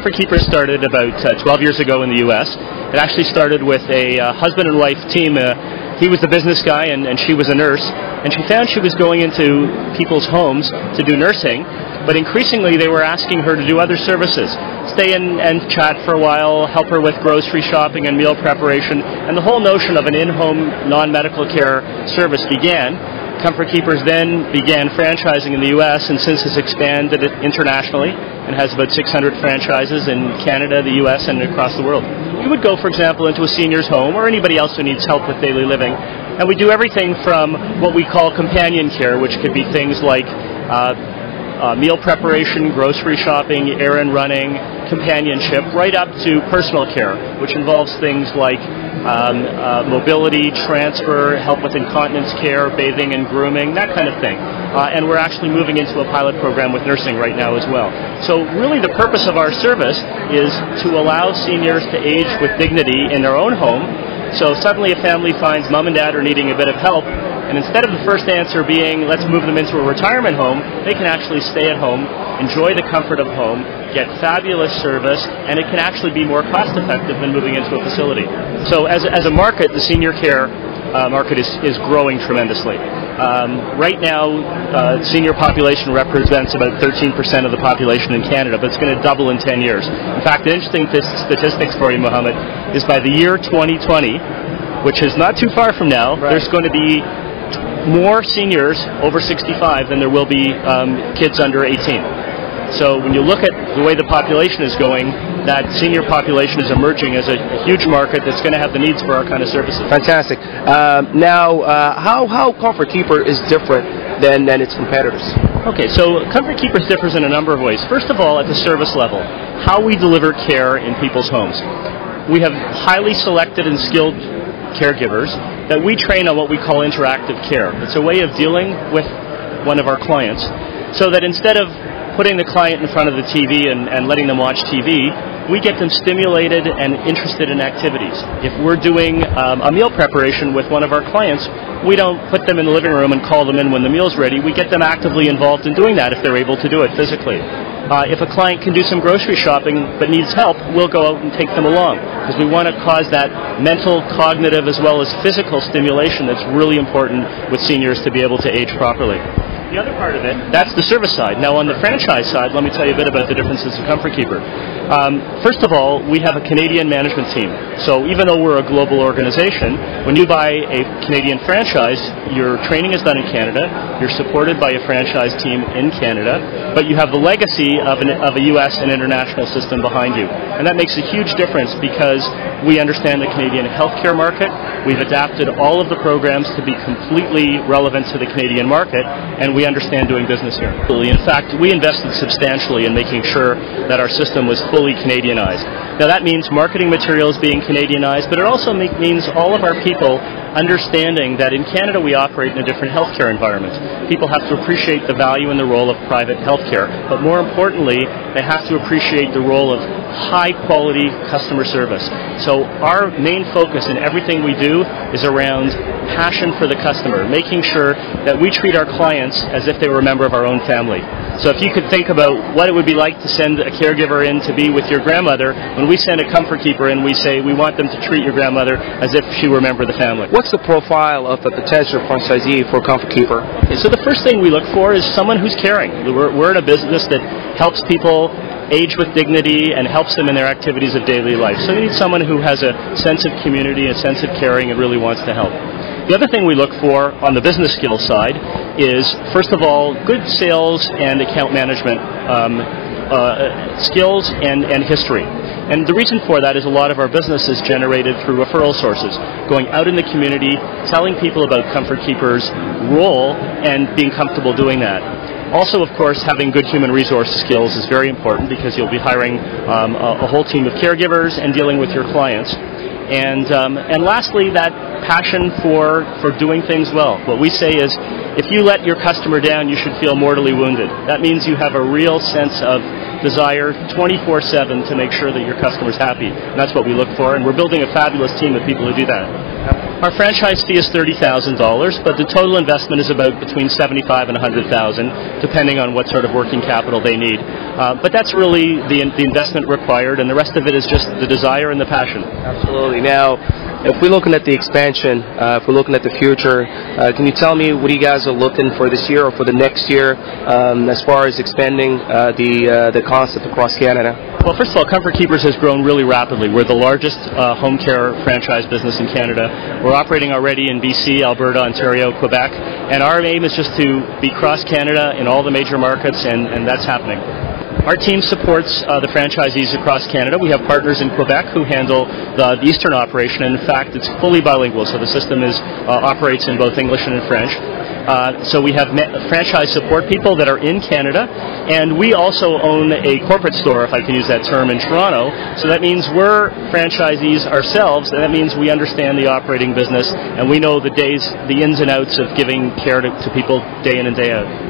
Comfort Keeper started about 12 years ago in the U.S. It actually started with a husband and wife team. He was the business guy and she was a nurse, and she found she was going into people's homes to do nursing, but increasingly they were asking her to do other services. Stay in and chat for a while, help her with grocery shopping and meal preparation, and the whole notion of an in-home non-medical care service began. Comfort Keepers then began franchising in the U.S. and since has expanded it internationally and has about 600 franchises in Canada, the U.S., and across the world. We would go, for example, into a senior's home or anybody else who needs help with daily living, and we do everything from what we call companion care, which could be things like meal preparation, grocery shopping, errand running, companionship, right up to personal care, which involves things like mobility, transfer, help with incontinence care, bathing and grooming, that kind of thing. And we're actually moving into a pilot program with nursing right now as well. So really the purpose of our service is to allow seniors to age with dignity in their own home. So suddenly a family finds mom and dad are needing a bit of help, and instead of the first answer being, let's move them into a retirement home, they can actually stay at home, enjoy the comfort of home, get fabulous service, and it can actually be more cost-effective than moving into a facility. So as a market, the senior care market is growing tremendously. Right now, senior population represents about 13% of the population in Canada, but it's going to double in 10 years. In fact, the interesting statistics for you, Mohammed, is by the year 2020, which is not too far from now, there's going to be more seniors over 65 than there will be kids under 18. So when you look at the way the population is going, that senior population is emerging as a huge market that's going to have the needs for our kind of services. Fantastic. Now, how Comfort Keeper is different than its competitors? Okay, so Comfort Keepers differs in a number of ways. First of all, at the service level, how we deliver care in people's homes. We have highly selected and skilled caregivers that we train on what we call interactive care. It's a way of dealing with one of our clients so that instead of putting the client in front of the TV and letting them watch TV, we get them stimulated and interested in activities. If we're doing a meal preparation with one of our clients, we don't put them in the living room and call them in when the meal's ready. We get them actively involved in doing that if they're able to do it physically. If a client can do some grocery shopping but needs help, we'll go out and take them along because we want to cause that mental, cognitive, as well as physical stimulation that's really important with seniors to be able to age properly. The other part of it, that's the service side. Now on the franchise side, let me tell you a bit about the differences of Comfort Keeper. First of all, we have a Canadian management team. So even though we're a global organization, when you buy a Canadian franchise, your training is done in Canada, you're supported by a franchise team in Canada, but you have the legacy of a U.S. and international system behind you. And that makes a huge difference because we understand the Canadian healthcare market. We've adapted all of the programs to be completely relevant to the Canadian market, and we understand doing business here. In fact, we invested substantially in making sure that our system was fully Canadianized. Now that means marketing materials being Canadianized, but it also means all of our people understanding that in Canada we operate in a different healthcare environment. People have to appreciate the value and the role of private healthcare, but more importantly, they have to appreciate the role of high-quality customer service. So our main focus in everything we do is around passion for the customer, making sure that we treat our clients as if they were a member of our own family. So if you could think about what it would be like to send a caregiver in to be with your grandmother, when we send a Comfort Keeper in, we say we want them to treat your grandmother as if she were a member of the family. What's the profile of a potential franchisee for Comfort Keeper? Okay, so the first thing we look for is someone who's caring. We're in a business that helps people age with dignity and helps them in their activities of daily life. So you need someone who has a sense of community, a sense of caring, and really wants to help. The other thing we look for on the business skills side is, first of all, good sales and account management skills and history. And the reason for that is a lot of our business is generated through referral sources, going out in the community, telling people about Comfort Keeper's role and being comfortable doing that. Also, of course, having good human resource skills is very important because you'll be hiring a whole team of caregivers and dealing with your clients. And lastly, that passion for doing things well. What we say is, if you let your customer down, you should feel mortally wounded. That means you have a real sense of desire 24/7 to make sure that your customer's happy. And that's what we look for, and we're building a fabulous team of people who do that. Our franchise fee is $30,000, but the total investment is about between $75,000 and $100,000, depending on what sort of working capital they need. But that's really the investment required, and the rest of it is just the desire and the passion. Absolutely. Now, if we're looking at the expansion, if we're looking at the future, can you tell me what you guys are looking for this year or for the next year as far as expanding the concept across Canada? Well, first of all, Comfort Keepers has grown really rapidly. We're the largest home care franchise business in Canada. We're operating already in BC, Alberta, Ontario, Quebec, and our aim is just to be cross Canada in all the major markets, and that's happening. Our team supports the franchisees across Canada. We have partners in Quebec who handle the eastern operation, and in fact, it's fully bilingual, so the system operates in both English and in French. So we have franchise support people that are in Canada, and we also own a corporate store, if I can use that term, in Toronto. So that means we're franchisees ourselves, and that means we understand the operating business, and we know the ins and outs of giving care to people day in and day out.